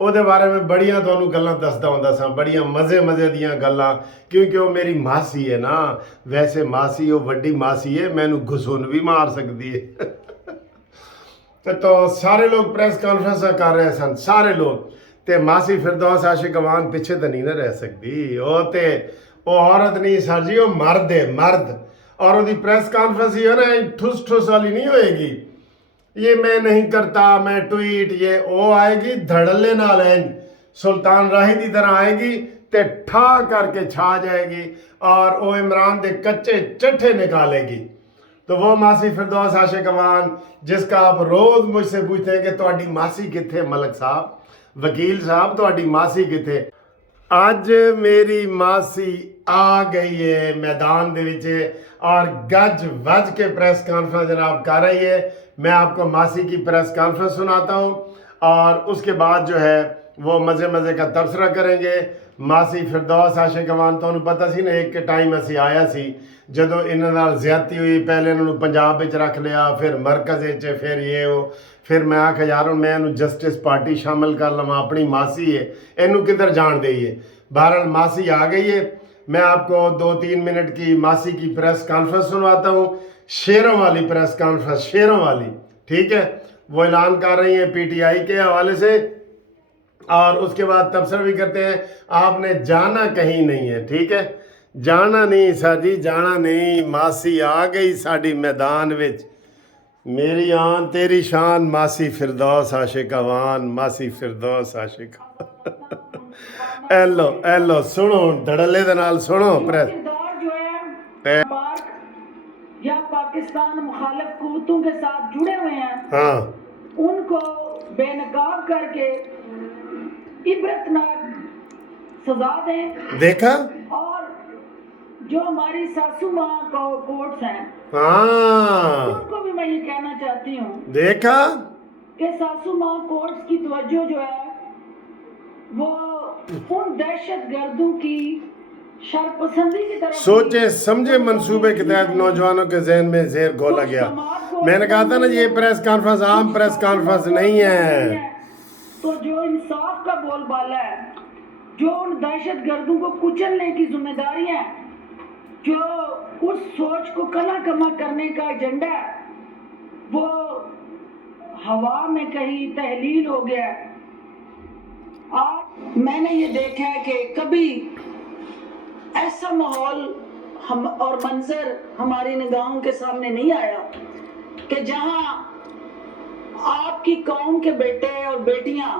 ਉਹਦੇ ਬਾਰੇ ਮੈਂ ਬੜੀਆਂ ਤੁਹਾਨੂੰ ਗੱਲਾਂ ਦੱਸਦਾ ਹੁੰਦਾ ਸਾਂ, ਬੜੀਆਂ ਮਜ਼ੇ ਦੀਆਂ ਗੱਲਾਂ, ਕਿਉਂਕਿ ਉਹ ਮੇਰੀ ਮਾਸੀ ਹੈ ਨਾ। ਵੈਸੇ ਮਾਸੀ ਉਹ ਵੱਡੀ ਮਾਸੀ ਹੈ, ਮੈਨੂੰ ਘੁਸੁਨ ਵੀ ਮਾਰ ਸਕਦੀ ਹੈ। تو سارے لوگ پریس کانفرنس کر رہے سن، سارے لوگ تے ماسی فردوس عاشق امان پیچھے تو نہیں نہ رہ سکتی، وہ عورت نہیں سر جی، وہ مرد ہے، مرد۔ اور وہ پریس کانفرنس ہی ہے نا، ٹھس والی نہیں ہوئے گی، یہ میں نہیں کرتا، میں ٹویٹ، یہ وہ آئے گی دھڑلے نال ہیں، سلطان راہی دی طرح آئے گی تے ٹھا کر کے چھا جائے گی، اور وہ عمران دے کچے چٹھے نکالے گی۔ تو وہ ماسی فردوس عاشق امان جس کا آپ روز مجھ سے پوچھتے ہیں کہ تہاڈی ماسی کتھے، ملک صاحب، وکیل صاحب، تہاڈی ماسی کتھے؟ آج میری ماسی آ گئی ہے میدان دے وچ، اور گج وج کے پریس کانفرنس جناب کر رہی ہے۔ میں آپ کو ماسی کی پریس کانفرنس سناتا ہوں، اور اس کے بعد جو ہے وہ مزے کا تبصرہ کریں گے۔ ماسی فردوس عاشق امان تو انہوں پتہ سی نا، ایک ٹائم اسی آیا سی جدو انہوں نال زیادتی ہوئی، پہلے انہوں پنجاب وچ رکھ لیا، پھر مرکز وچ، پھر یہ وہ، پھر میں آکھا یار میں انہوں جسٹس پارٹی شامل کر لواں، اپنی ماسی ہے، انہوں کدھر جان دئیے۔ بہرحال ماسی آ گئی ہے، میں آپ کو 2-3 منٹ کی ماسی کی پریس کانفرنس سنواتا ہوں، شیروں والی پریس کانفرنس، شیروں والی، ٹھیک ہے؟ وہ اعلان کر رہی ہیں پی ٹی آئی کے حوالے سے، اور اس کے بعد تبصرہ بھی کرتے ہیں۔ آپ نے جانا کہیں نہیں ہے، ٹھیک ہے؟ جانا نہیں سر جی، جانا نہیں۔ ماسی آ گئی ساڈی میدان وچ، میری آن تیری شان، ماسی فردوس عاشق امان، ماسی فردوس عاشق۔ ایلو سنو، دھڑلے دے نال سنو پریس۔ جو ہے یا پاکستان مخالف قوتوں کے ساتھ جڑے ہوئے ہیں، ہاں، ان کو بے نقاب کر کے عبرتناک سزا دیں۔ دیکھا؟ اور جو ہماری ساسو ماں کو کورٹس ہیں، ہاں، ان کو بھی میں یہ کہنا چاہتی ہوں، دیکھا کہ ساسو ماں کورٹس کی توجہ جو ہے وہ ان دہشت گردوں کی شرپسندی کی طرف، سوچے سمجھے منصوبے کے تحت نوجوانوں کے ذہن میں زہر گھولا گیا۔ میں نے کہا تھا نا یہ پریس کانفرنس عام پریس کانفرنس نہیں ہے۔ تو جو انصاف کا بول بالا ہے، جو ان دہشت گردوں کو کچلنے کی ذمہ داری ہے، جو اس سوچ کو کلا کما کرنے کا ایجنڈا ہے، وہ ہوا میں کہیں تحلیل ہو گیا ہے۔ آج میں نے یہ دیکھا ہے کہ کبھی ایسا ماحول اور منظر ہماری نگاہوں کے سامنے نہیں آیا کہ جہاں آپ کی قوم کے بیٹے اور بیٹیاں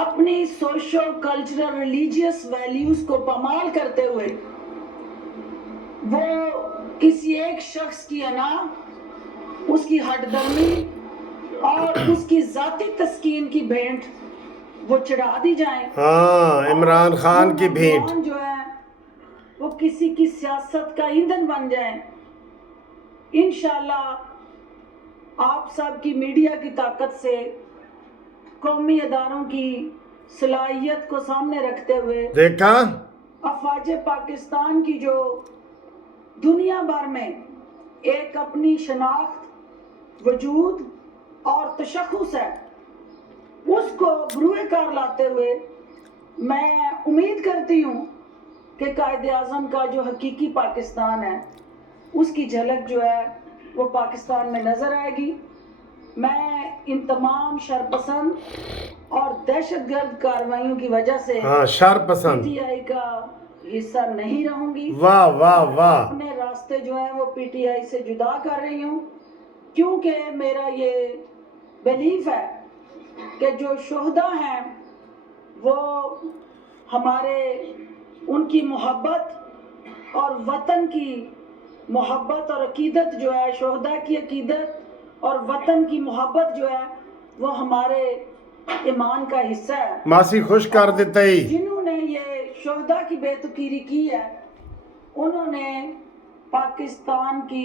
اپنی سوشو کلچرل ریلیجیس ویلیوز کو پامال کرتے ہوئے وہ کسی ایک شخص کی انا، اس کی ہٹ درمی اور اس کی ذاتی تسکین کی بھینٹ وہ چڑھا دی جائیں۔ ہاں، عمران خان کی بھینٹ جو ہے وہ کسی کی سیاست کا ایندھن بن جائیں۔ انشاءاللہ آپ سب کی میڈیا کی طاقت سے، قومی اداروں کی صلاحیت کو سامنے رکھتے ہوئے، دیکھا افواج پاکستان کی جو دنیا بھر میں ایک اپنی شناخت، وجود اور تشخص ہے، اس کو بروئے کار لاتے ہوئے میں امید کرتی ہوں کہ قائد اعظم کا جو حقیقی پاکستان ہے اس کی جھلک جو ہے وہ پاکستان میں نظر آئے گی۔ میں ان تمام شرپسند اور دہشت گرد کارروائیوں کی وجہ سے پی ٹی آئی کا حصہ نہیں رہوں گی۔ واہ واہ واہ۔ اپنے راستے جو ہیں وہ پی ٹی آئی سے جدا کر رہی ہوں، کیونکہ میرا یہ بیلیف ہے کہ جو شہداء ہیں وہ ہمارے، ان کی محبت اور وطن کی محبت اور عقیدت جو ہے، شہداء کی عقیدت اور وطن کی محبت جو ہے وہ ہمارے ایمان کا حصہ ہے۔ ماسی خوش کر دیتا ہی، جنہوں نے یہ شہداء کی بے تقیری کی ہے انہوں نے پاکستان کی